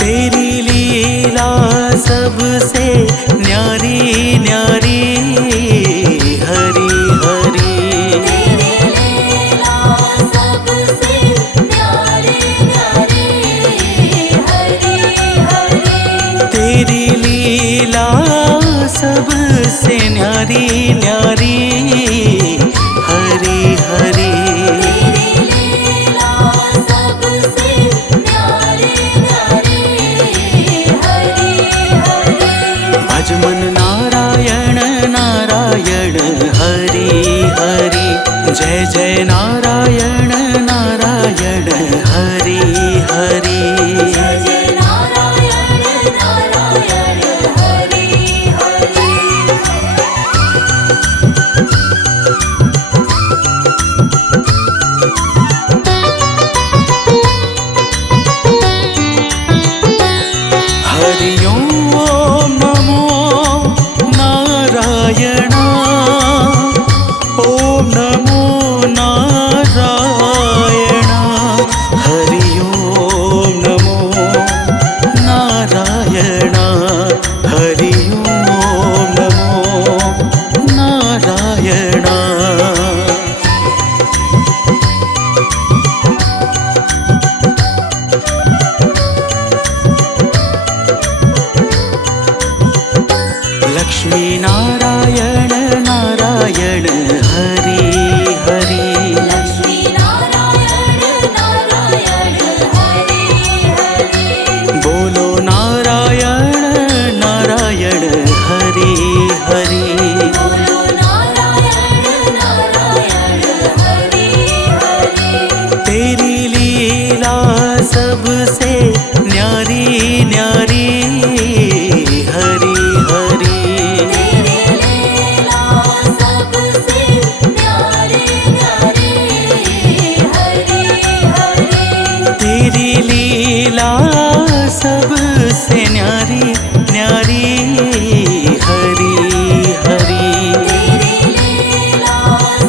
तेरी लीला सबसे न्यारी न्यारी, हरी हरी। तेरी लीला सबसे न्यारी न्यारी, हरी हरी। तेरी लीला सबसे न्यारी न्यारी, हरी हरी। तेरी लीला सबसे न्यारी न्यारी, हरी हरी। भज मन नारायण नारायण, हरि हरि। जय जय नारायण नारायण, हरि हरि। जय जय नारायण नारायण, हरि हरि। हरि ओम नमो नारायण, ओम नमो नारायण। हरि ओम नमो नारायण, हरि ओम नमो नारायण। लक्ष्मी नारायण नारायण, हरि हरि। लक्ष्मी नारायण नारायण, हरि हरि। बोलो नारायण नारायण, हरि हरि। बोलो नारायण नारायण, हरि हरि। तेरी लीला सबसे न्यारी न्यारी, हरि हरि। तेरी लीला सबसे न्यारी न्यारी, हरि हरि। तेरी लीला सबसे न्यारी न्यारी, हरि हरि। तेरी लीला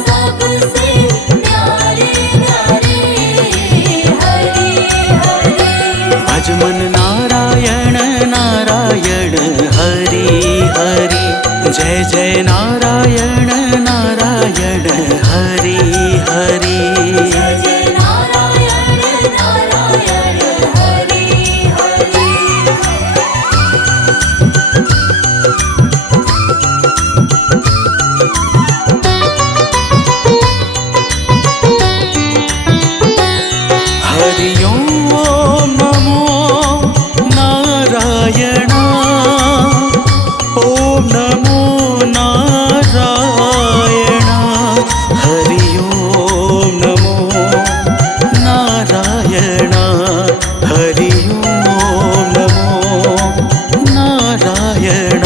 सबसे न्यारी न्यारी, हरि हरि। भज मन नारायण नारायण, हरि हरि। जय जय नारायण नारायण, हरि हरि। जय जय नारायण नारायण, हरि हरि। हरि ओम नमो नारायण, ओम नमो नारायण। हरि ओम नमो नारायण, हरि ओम नमो नारायण।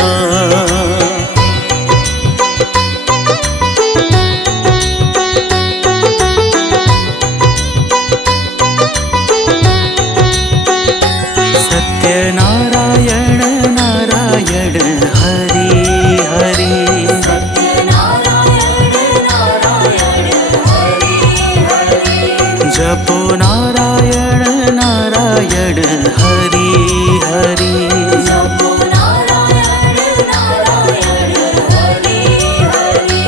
सत्यनारायण नारायण, हरि हरि। सत्यनारायण नारायण, हरि हरि। जपो नारायण नारायण, हरि हरि। जपो नारायण नारायण, हरि हरि।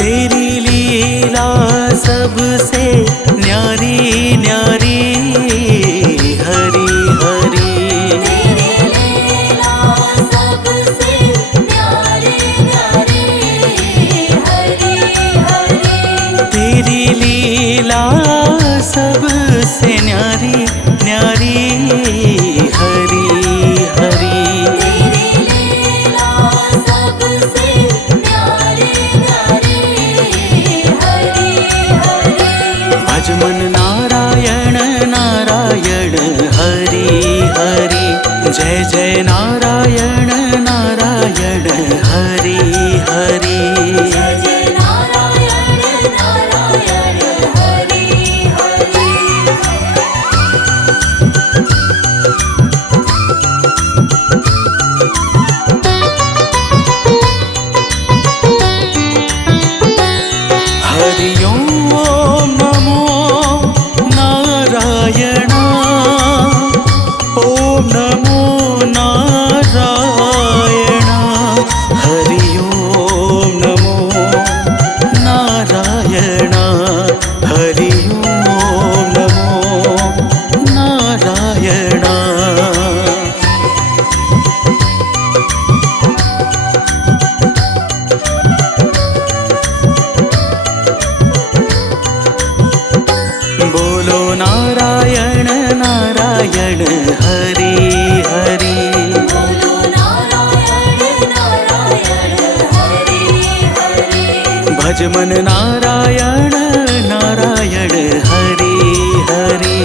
तेरी लीला सबसे न्यारी न्यारी, हरि हरि। तेरी लीला सबसे न्यारी न्यारी, हरि हरि। तेरी लीला सबसे न्यारी न्यारी, हरि हरि। तेरी लीला सबसे न्यारी न्यारी, हरि हरि। भज मन नारायण नारायण, हरि हरि। जय जय नारायण नारायण, हरि हरि। जय जय नारायण नारायण, हरि हरि। हरि ओम नमो नारायण, ओम नमो नमो नारायण हरि ओम नमो नारायण हरि ओम नमो नारायण बोलो नारायण नारायण हरि हरि बोलो नारायण नारायण हरि हरि भज मन नारायण नारायण हरि हरि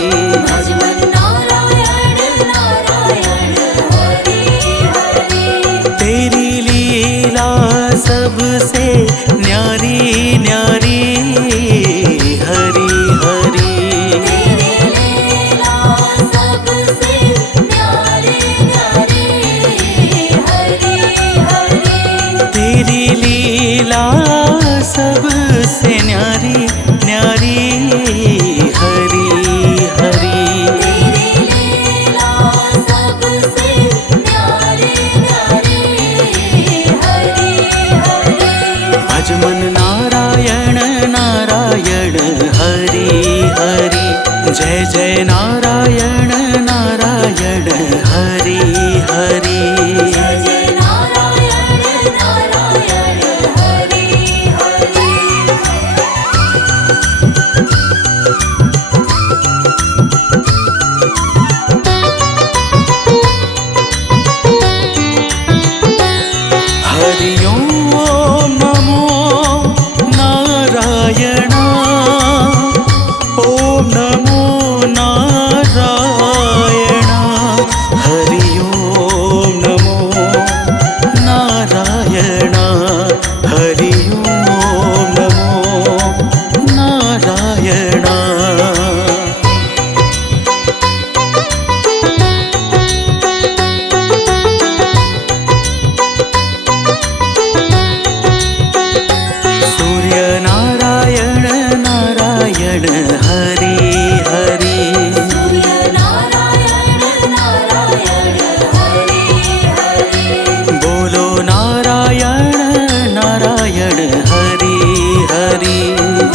भज मन नारायण नारायण हरि हरि तेरी लीला सबसे न्यारी न्यारी हरि हरि तेरी लीला सबसे न्यारी न्यारी हरि हरि तेरी लीला सबसे न्यारी न्यारी हरि हरि तेरी लीला सबसे न्यारी न्यारी हरि हरि भज मन नारायण नारायण हरि हरि जय जय नारायण नारायण हरि हरि जय जय नारायण नारायण हरि हरि हरि ओम नमो नारायण ओम नमो नारायण हरि ओम नमो नारायण हरि ओम नमो नारायण सूर्य नारायण नारायण हरि हरि सूर्य नारायण नारायण हरि हरि बोलो नारायण नारायण हरि हरि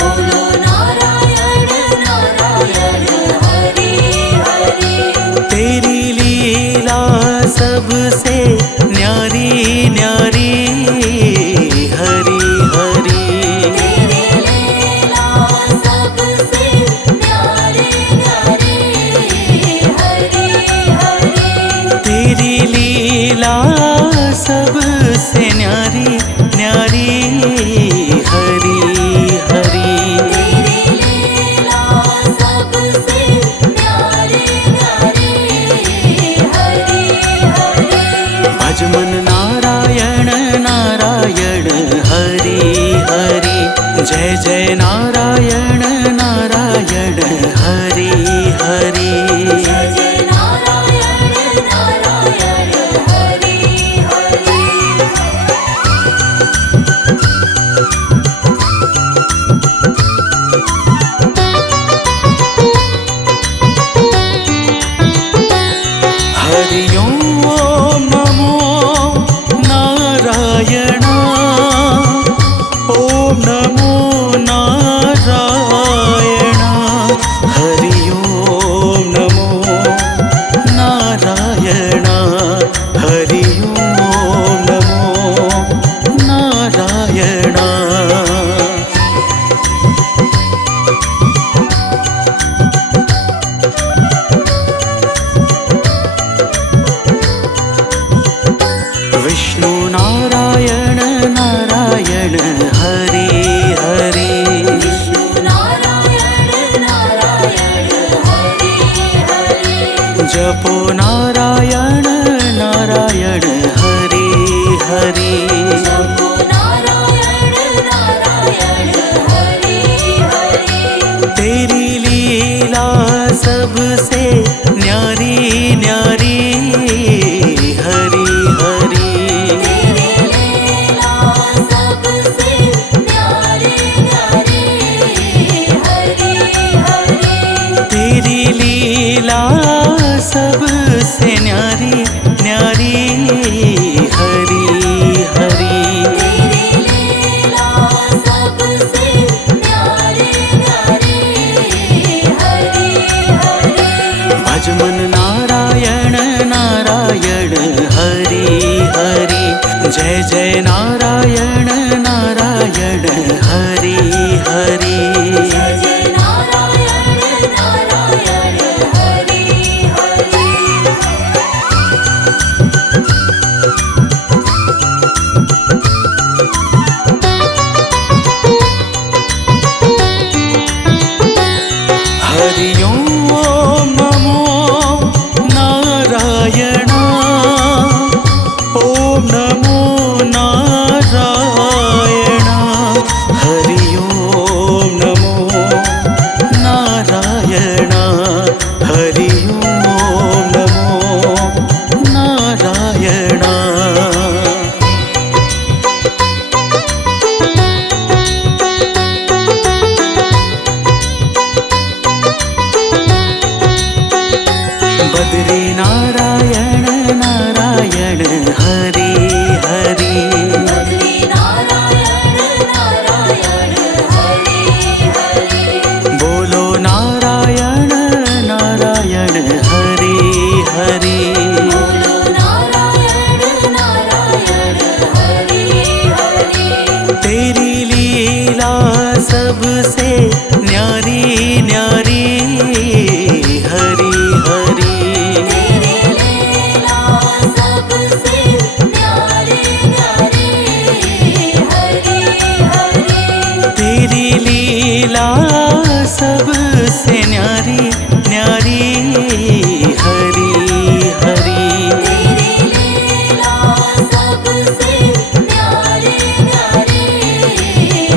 बोलो नारायण नारायण हरि हरि तेरी लीला सबसे न्यारी न्यारी हरि हरि तेरी लीला सबसे न्यारी न्यारी हरि हरि तेरी लीला सबसे न्यारी न्यारी हरि हरि तेरी लीला सबसे न्यारी न्यारी हरि हरि भज मन नारायण नारायण हरि हरि जय जय नारायण नारायण हरि हरि जय जय नारायण नारायण हरि हरि हरि ओम नमो नारायण ओम नमो नारायण हरि ओम नमो नारायण हरि ओम नमो नारायण विष्णु नारायण नारायण हरि हरि विष्णु नारायण नारायण हरि हरि जपो नारायण नारायण हरि हरि जपो नारायण नारायण हरि हरि तेरी लीला सबसे न्यारी न्यारी हरि हरि तेरी लीला सबसे जय नारायण नारायण हरि हरि जय जय नारायण नारायण हरि हरि हरि ओम नमो नारायण ओम नमो नारायण हरि ओम नमो नारायण हरि ओम नमो नारायण बद्री नारायण नारायण हरि हरि बद्री नारायण नारायण हरि हरि बोलो नारायण नारायण हरि हरि बोलो नारायण नारायण हरि हरि तेरी लीला सबसे न्यारी न्यारी हरि हरि तेरी लीला सबसे न्यारी न्यारी हरि हरि तेरी लीला सबसे न्यारी न्यारी हरि हरि तेरी लीला सबसे न्यारी न्यारी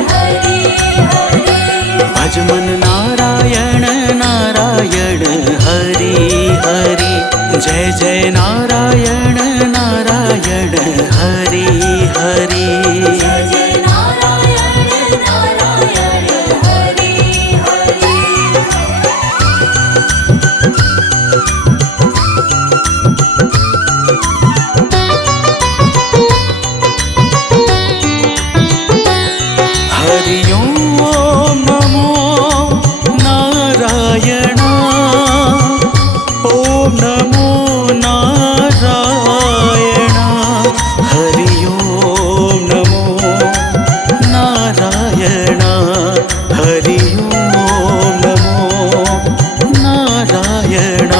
हरि हरि भजमन नारायण नारायण हरि हरि जय जय नारायण नारायण हरि हरि जय जय नारायण नारायण हरि हरि हरि ओम नमो नारायण ओम नमो नारायण हरि ओम नमो नारायण हरि ओम नमो नारायण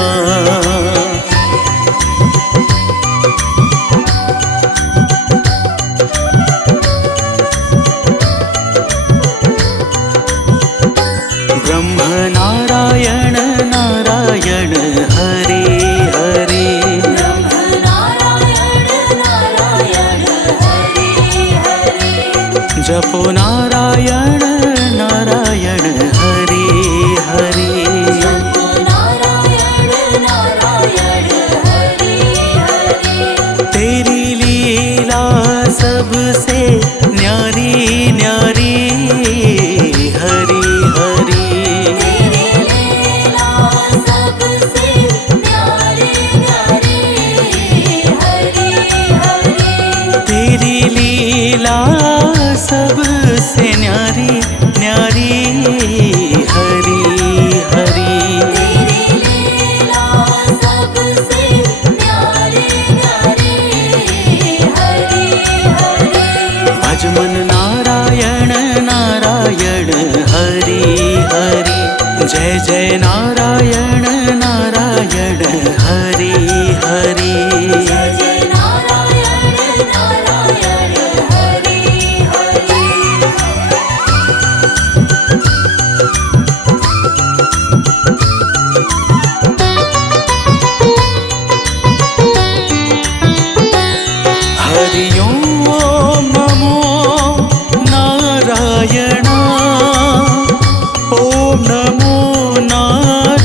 ब्रह्म नारायण नारायण हरि हरि ब्रह्म नारायण नारायण हरि हरि जपो नारायण नारायण हरि हरि जपो नारायण नारायण हरि हरि तेरी लीला सबसे न्यारी न्यारी हरि हरि तेरी लीला सबसे न्यारी न्यारी हरि हरि तेरी लीला सबसे न्यारी न्यारी हरि हरि तेरी लीला सबसे न्यारी न्यारी हरि हरि भजमन नारायण नारायण हरि हरि जय जय नारायण नारायण हरि हरि जय जय नारायण नारायण हरि हरि हरि ओम नमो नारायण ओम नमो नारायण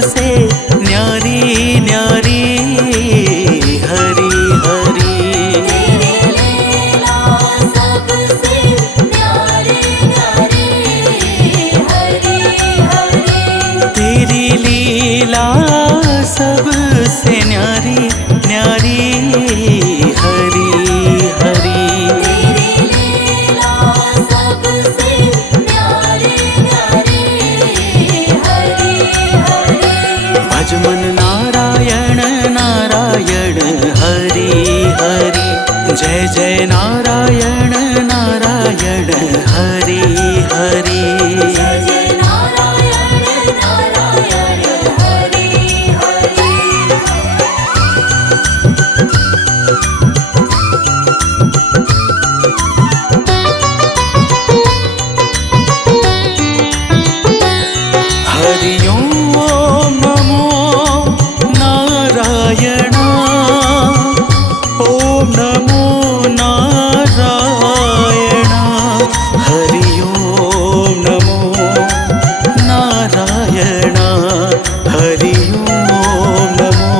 सबसे न्यारी न्यारी हरि हरि। तेरी लीला सबसे न्यारी न्यारी हरि हरि। तेरी लीला सबसे न्यारी न्यारी हरि हरि। तेरी लीला सबसे न्यारी न्यारी हरि हरि। भज मन नारायण नारायण हरि हरि। जय जय नारायण नारायण हरि हरि। जय जय नारायण नारायण हरि हरि। हरि ओम नमो नारायण। ओम नमो नारायण। हरि ओम नमो नारायण। हरि ओम नमो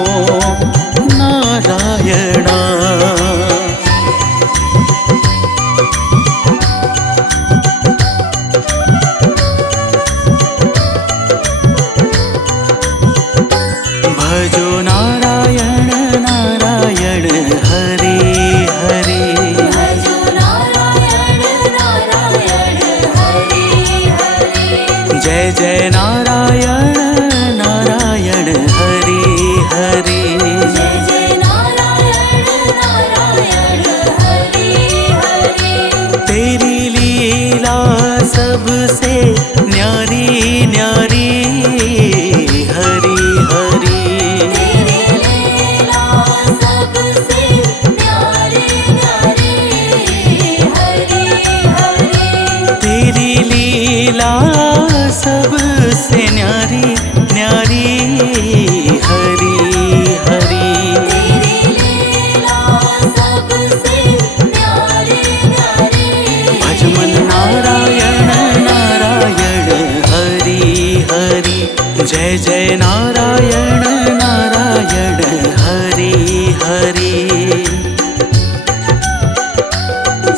नारायण। भजो नारायण नारायण हरि हरि। भजो नारायण नारायण हरि हरि। जय जय नारायण नारायण हरि हरि। जय जय नारायण नारायण हरि हरि। तेरी लीला सबसे न्यारी न्यारी हरि हरि। तेरी लीला सबसे न्यारी न्यारी हरि हरि। तेरी लीला सबसे न्यारी न्यारी हरि हरि। तेरी लीला सबसे न्यारी न्यारी भज मन नारायण नारायण हरि हरि। जय जय नारायण नारायण हरि हरि।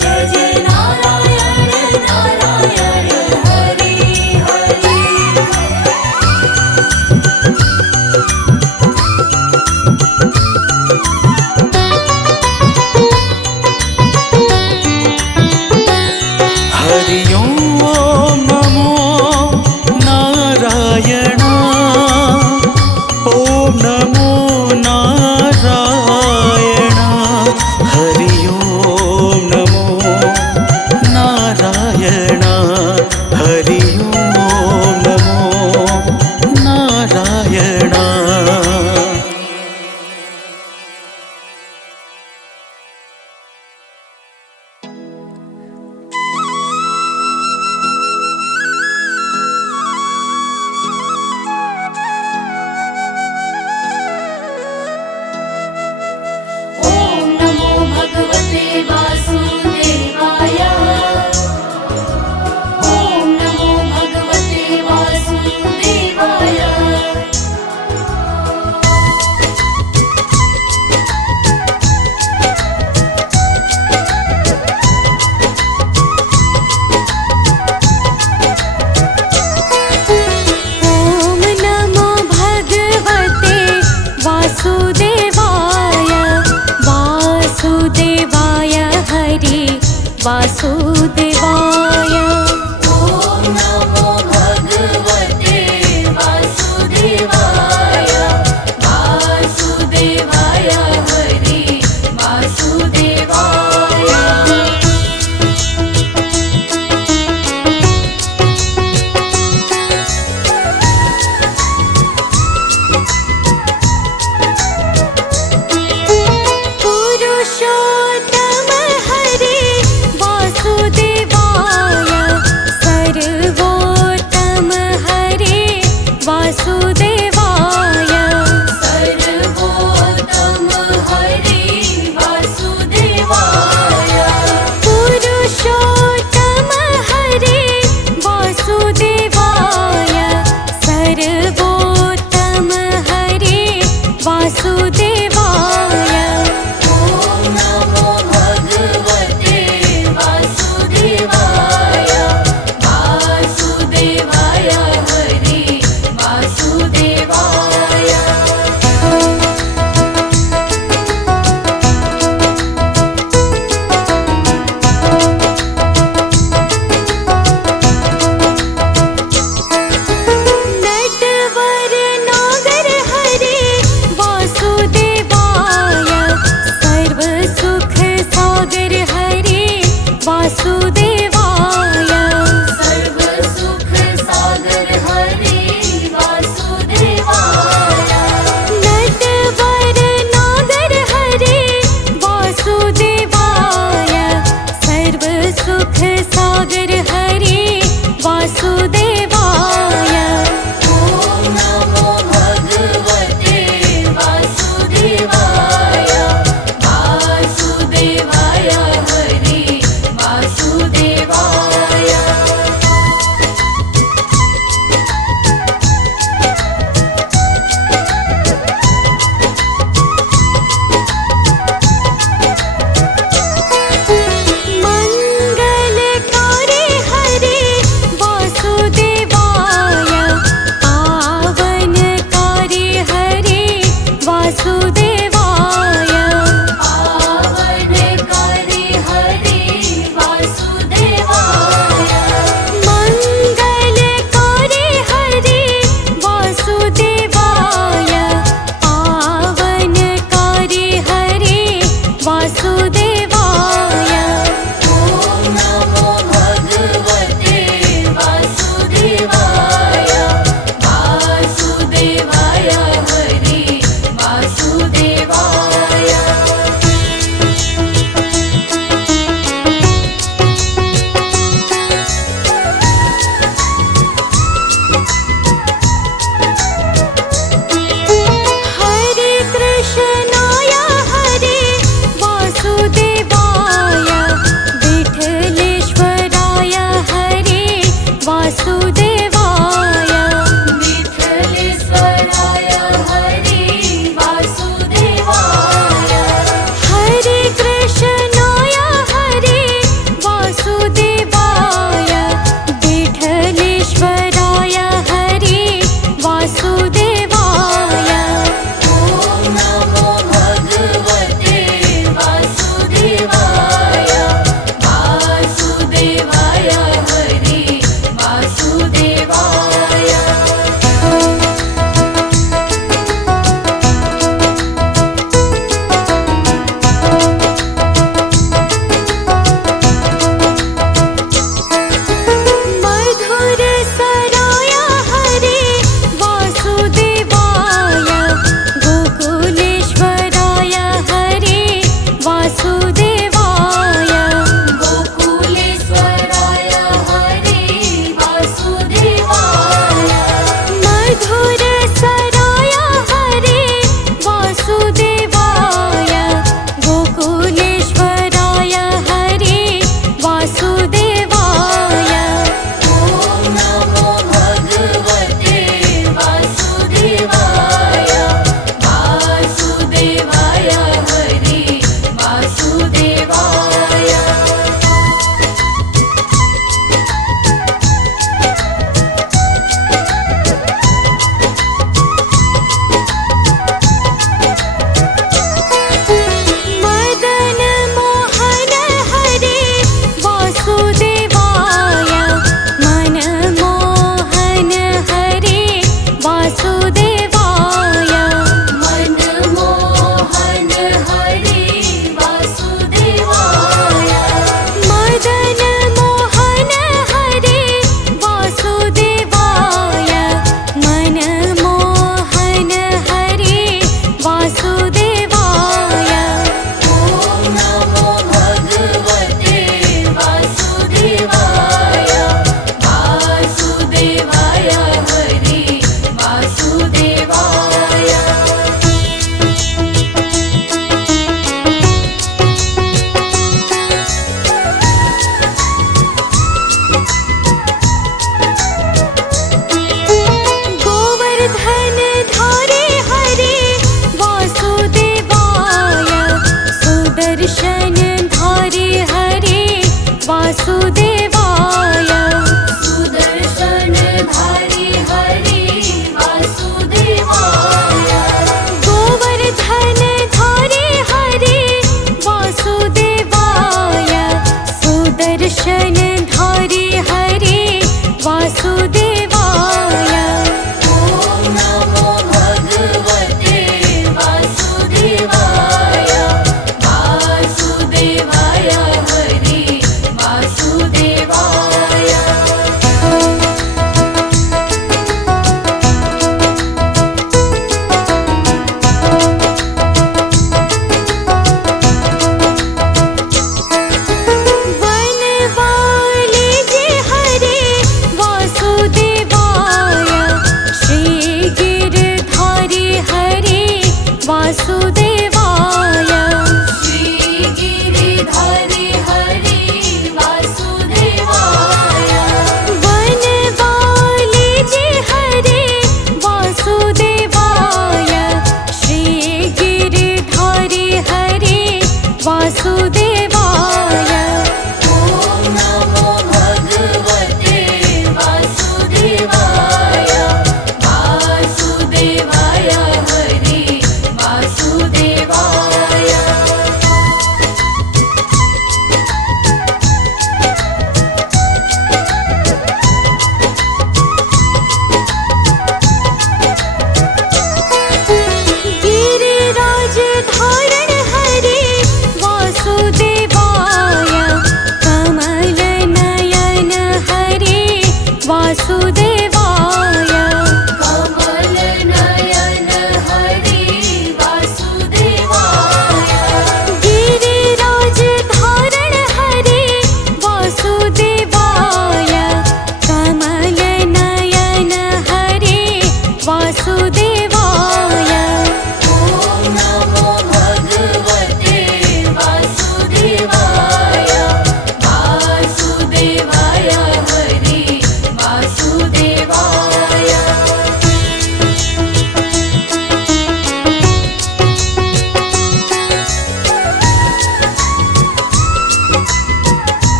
जय जय नारायण नारायण हरि हरि। हरि ओम नमो नारायण। ओम नमो